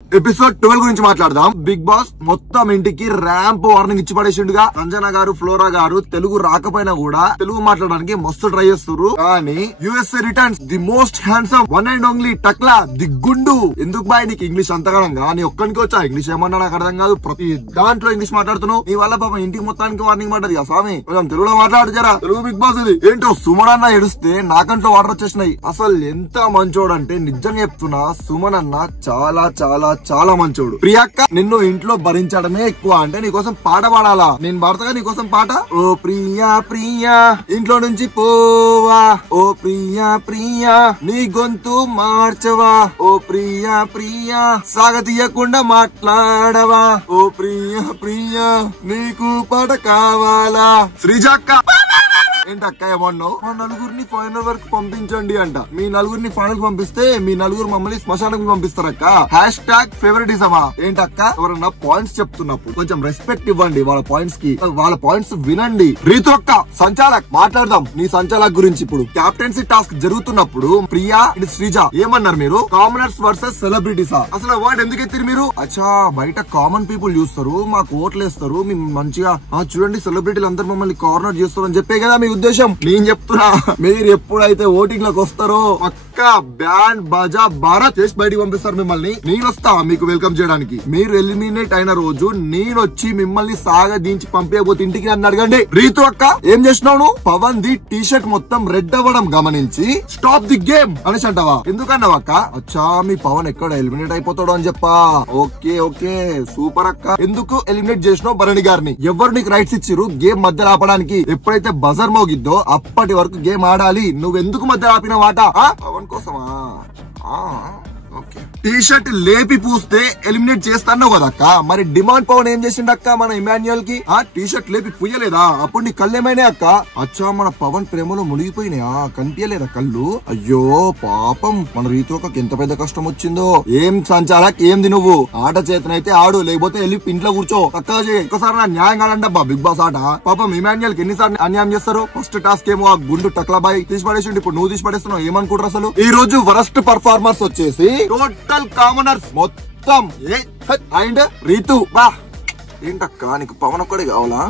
Episode 12 గురించి మాట్లాడదాం. Big boss మొత్తం ఇంటికి ర్యాంప్ వార్నింగ్ ఇచ్చి పడేసిండుగా. సంజన గారు, ఫ్లోరా గారు తెలుగు రాకపోయినా కూడా తెలుగు మాట్లాడడానికి మస్తు ట్రై చేస్తున్నారు. కానీ USA returns the most handsome one and only టక్లా ది గుండు. ఎందుకు బాయ్ నీకు ఇంగ్లీష్ అంతగానంగా? నీ ఒక్కరికి వచ్చా ఇంగ్లీష్? ఏమన్నా నాకు అర్థం కాదు. ప్రతి దాంట్లో ఇంగ్లీష్ మాట్లాడుతున్నావు. నీ వల్ల పాపం ఇంటికి మొత్తానికి వార్నింగ్ పడ్డది కదా స్వామి. కొంచెం తెలుగులో మాట్లాడు జరా. తెలుగు బిగ్ బాస్ ఇది ఏంటో సుమన్ అన్న ఎడుస్తే నాకంట్లో వాటర్ వచ్చేసినాయి. అసలు ఎంత మంచోడు అంటే నిజంగా చెప్తున్నా, సుమన్ అన్న చాలా చాలా చాలా మంచోడు. ప్రియాక్క నిన్ను ఇంట్లో భరించడమే ఎక్కువ అంటే నీకోసం పాట పాడాలా? నేను పాడతాగా నీకోసం పాట. ఓ ప్రియా ప్రియా ఇంట్లో నుంచి పోవా, ఓ ప్రియా ప్రియా నీ గొంతు మార్చవా, ఓ ప్రియా ప్రియా సాగతీయకుండా మాట్లాడవా, ఓ ప్రియా ప్రియా నీకు పాట కావాలా? శ్రీజాక్క ఏంటక్క ఏమన్నావు? మా నలుగురిని ఫైనల్ వరకు పంపించండి అంట. మీ నలుగురిని ఫైనల్ పంపిస్తే మీ నలుగురు మమ్మల్ని శ్మశానికి పంపిస్తారక్క. హ్యాష్ ట్యాగ్ ఫేవరెటిజమా ఏంటక్క? ఎవరన్నా పాయింట్స్ చెప్తున్నప్పుడు కొంచెం రెస్పెక్ట్ ఇవ్వండి. వాళ్ళ పాయింట్స్ కి వాళ్ళ పాయింట్స్ వినండి. రీతు అక్క సంచాలక్ మాట్లాడదాం నీ సంచాలక్ గురించి. ఇప్పుడు క్యాప్టెన్సీ టాస్క్ జరుగుతున్నప్పుడు ప్రియా అండ్ శ్రీజ ఏమన్నారు? మీరు కామనర్స్ వర్సెస్ సెలబ్రిటీసా? అసలు వర్డ్ ఎందుకు ఎత్తిరు మీరు? అచ్చా బయట కామన్ పీపుల్ చూస్తారు, మాకు ఓట్లు వేస్తారు, మేము మంచిగా చూడండి సెలబ్రిటీలు అందరు మమ్మల్ని కార్నర్ చేస్తారు అని చెప్పే కదా మీ ఉద్దేశం. నేను చెప్తున్నా, మీరు ఎప్పుడైతే ఓటింగ్ లోకి వస్తారో పక్క బ్యాండ్ బాజా భారత్ చేసి బయటికి పంపిస్తారు మిమ్మల్ని. నేను వస్తా మీకు వెల్కమ్ చేయడానికి. మీరు ఎలిమినేట్ అయిన రోజు నేను వచ్చి మిమ్మల్ని సాగదీంచి పంపేయబోతే ఇంటికి నన్ను అడగండి. రీతు అక్క ఏం చేసినావు? పవన్ ది టీ షర్ట్ మొత్తం రెడ్ అవ్వడం గమనించి స్టాప్ ది గేమ్ అనేసి అంటావా? ఎందుకన్నావు అక్క? అచ్చా మీ పవన్ ఎక్కడ ఎలిమినేట్ అయిపోతాడు అని చెప్పా. ఓకే ఓకే సూపర్ అక్క. ఎందుకు ఎలిమినేట్ చేసినావు భరణి గారిని? ఎవరు నీకు రైట్స్ ఇచ్చిరు గేమ్ మధ్య ఆపడానికి? ఎప్పుడైతే బజర్ మోగిద్దో అప్పటి వరకు గేమ్ ఆడాలి. నువ్వెందుకు మధ్య ఆపిన వాట? పవన్ కోసమా? టీ షర్ట్ లేపి పూస్తే ఎలిమినేట్ చేస్తాన్నావు కదా అక్క. మరి డిమాండ్ పవన్ ఏం చేసిండక్క మన ఇమాన్యుయల్ కి? టీ షర్ట్ లేపి పుయ్యలేదా? అప్పుడు నీ కళ్ళేమైనా అక్క? అచ్చా మన పవన్ ప్రేమలో మునిగిపోయినాయా? కనిపించలేదా కళ్ళు? అయ్యో పాపం మన రీతుకి ఎంత పెద్ద కష్టం వచ్చిందో. ఏం సంచాలక్ ఏంది నువ్వు? ఆట చేతనైతే ఆడు, లేకపోతే వెళ్ళి ఇంట్లో కూర్చో. చక్కగా చేయి. ఒక్కసారి నా న్యాయం కాదండబ్బా బిగ్ బాస్ ఆట. పాపం ఇమాన్యుయల్ కి ఎన్నిసార్లు అన్యాయం చేస్తారు? ఫస్ట్ టాస్క్ ఏమో ఆ గుండు టక్లాబాయ్ తీసి పడేసిండు. ఇప్పుడు నువ్వు తీసి పడేస్తున్నావు. ఏమనుకుంటారు అసలు? ఈ రోజు వరస్ట్ పర్ఫార్మర్స్ వచ్చేసి టోటల్ కామనర్స్ మొత్తం అండ్ రీతు. బా ఏంటక్క నీకు పవన్ ఒక్కడే కావాలా?